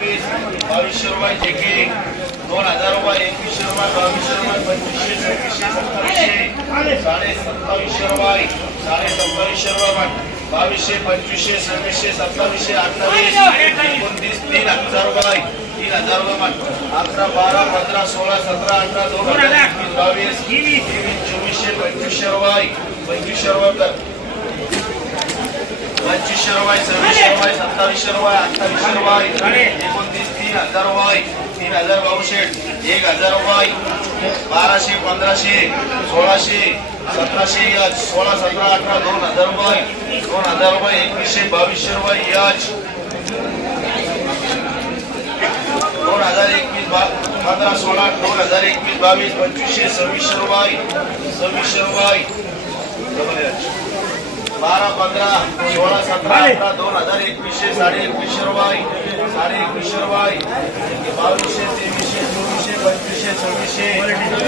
वीस बावीसशे रुपये चेकिंग दोन हजार रुपये एकवीसशे रुपये बावीसशे रुपये पंचवीसशे सव्वीसशे सत्तावीसशे साडे सत्तावीसशे रुपये साडे सत्तावीसशे रुपये बावीसशे पंचवीसशे सव्वीसशे सत्तावीसशे अठ्ठावीस एकोणतीस तीन हजार रुपये तीन हजार रुपये अकरा बारा पंधरा सोळा सतरा अठरा दोन हजार एकवीस बावीस तेवीस चोवीसशे पंचवीसशे रुपये पंचवीसशे रुपये પચીસો રૂપિયા છવ્વીસો રૂપિયા સત્તાવીસો રૂપિયા અઠાવીસો રૂપિયા એકોણત્રીસ તીન હજાર રૂપિયા તીન હજાર બાવસઠ એક હજાર રૂપિયા બારાશે પંદરાશે સોળાશે સતરાશે યજ સોળા સતરા અઠરા દોન હજાર રૂપિયા દોન હજાર રૂપિયા એકવીસે બાવીસો રૂપિયા યજ દોન હજાર એકવીસ પંદર સોળા દોન હજાર એકવીસ બાવીસ પચીસે છવ્વીસો રૂપિયા છવ્વીસો રૂપિયા रुपये बारा पंधरा सोळा सतरा अठरा दोन हजार एकवीसशे साडे एकवीसशे रुपये साडे एकवीसशे रुपये बावीसशे तेवीसशे चोवीसशे पंचवीसशे सव्वीसशे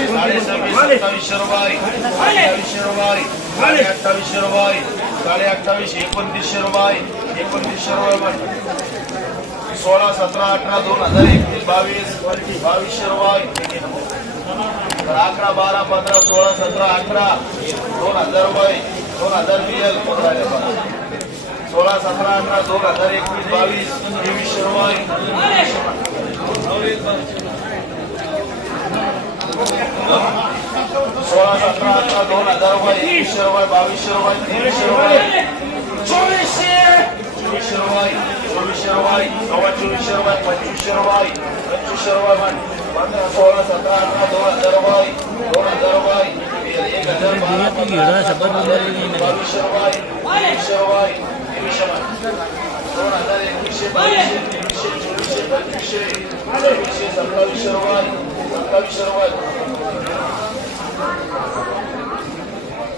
साडे सव्वीस सत्तावीसशे रुपये अठ्ठावीसशे रुपये साडे अठ्ठावीसशे रुपये साडे अठ्ठावीस एकोणतीसशे रुपये एकोणतीसशे रुपये सोळा सतरा अठरा दोन हजार एकवीस बावीस बावीसशे रुपये तर अकरा बारा पंधरा सोळा सतरा अठरा दोन हजार रुपये दोन हजार रिअल सोळा सतरा अठरा दोन हजार एकवीस बावीस तेवीसशे रुपये सोळा सतरा अठरा दोन हजार रुपये एकवीसशे रुपये बावीसशे रुपये तेवीसशे रुपये चोवीसशे चोवीसशे रुपये चोवीसशे रुपये सव्वा चोवीसशे रुपये पंचवीसशे रुपये पंचवीसशे रुपये पंधरा सोळा सतरा अठरा दोन हजार रुपये दोन हजार रुपये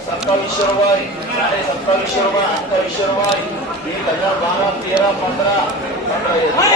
સત્તાવીસ રૂપિયા સત્તાવીસ રૂપિયા અઠાવીસ રૂપિયા એક હજાર બાવન તેરા પંદર પંદર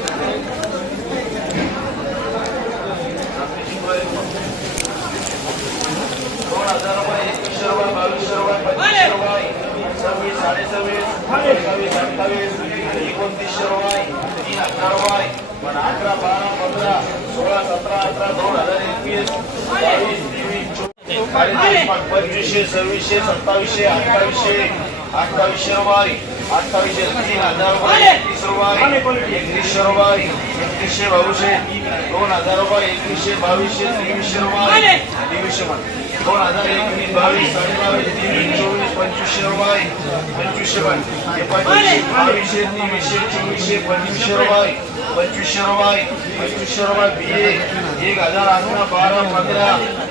सत्तावीस अठ्ठावीस एकोणतीसशे रुपये तीन हजार रुपये पण अठरा बारा पंधरा सोळा सतरा अठरा दोन हजार एकवीस बावीस तेवीस चोवीस साडेतीस, पंचवीसशे सव्वीसशे सत्तावीसशे अठ्ठावीसशे अठ्ठावीसशे रुपये अठ्ठावीसशे तीन हजार रुपये एकतीस रुपये एकतीसशे रुपये एकतीसशे बावीसशे दोन हजार रुपये एकवीसशे बावीसशे तेवीसशे रुपये तेवीसशे સોળ હજાર એકવીસ બાવીસ સત્યાવીસ ત્રેવીસ ચોવીસ પંચવીસો બાવીસ પંચવીસો બાવીસ બાવીસ ત્રેવીસે ચોવીસે પંચવીસો બાવીસ પચીસો રૂપિયા પચીસો રૂપિયા બે એક હજાર આઠના બાર પંદર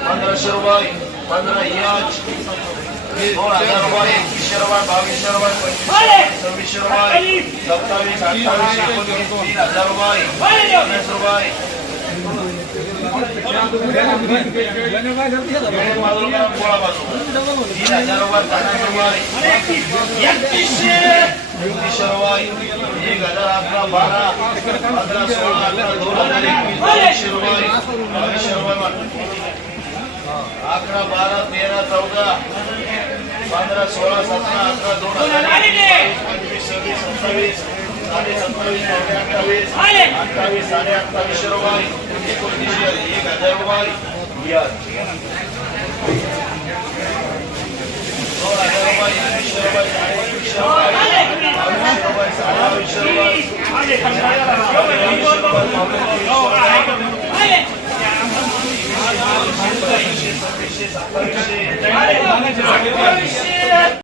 પંદરસો રૂપિયા પંદર યાચ સોળ હજાર રૂપિયા એકવીસો રૂપિયા બાવીસો રૂપિયા છવ્વીસો રૂપિયા સત્તાવીસ અઠાવીસ એકોત્રીસ તીન હજાર રૂપિયા પચાસ રૂપિયા एकतीसशे एकतीसशे रुपये एक हजार अकरा बारा पंधरा सोळा अठरा दोन हजार एकवीस बावीसशे रुपये बावीसशे रुपये अकरा बारा तेरा चौदा पंधरा सोळा सतरा अठरा दोन हजार पंचवीस सव्वीस सत्तावीस साडे सत्तावीस पावणे अठ्ठावीस अठ्ठावीस साडे अठ्ठावीसशे रुपये एकोणतीसशे एक हजार रुपये या दोन हजार रुपये एकवीसशे रुपये साडे एकवीसशे रुपये बावीसशे रुपये साडे बावीसशे रुपये बावीसशे रुपये